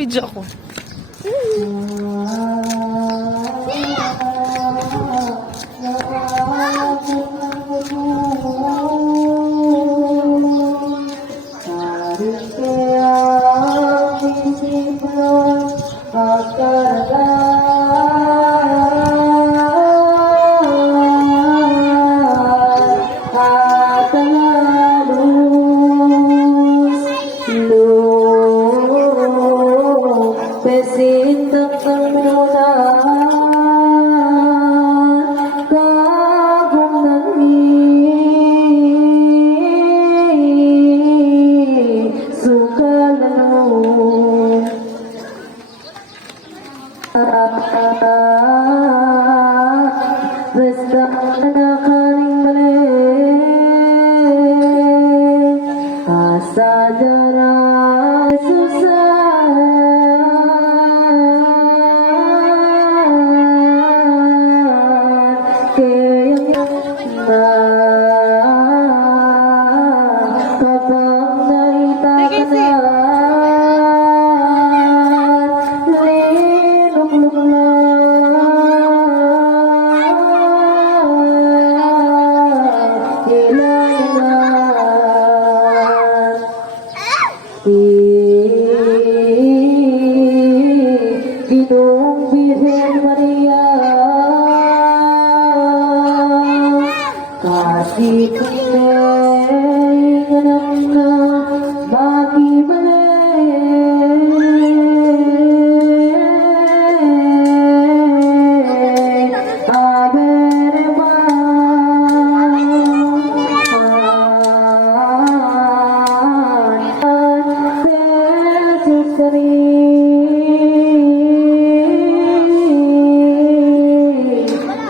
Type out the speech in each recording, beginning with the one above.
Video ako. Pesintang kemudahan kagum nangis suka lalu basta nakaring balik asa darah susah Ginong Birhen Maria kasih kuning na bagi balik aberma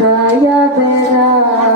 kaya berat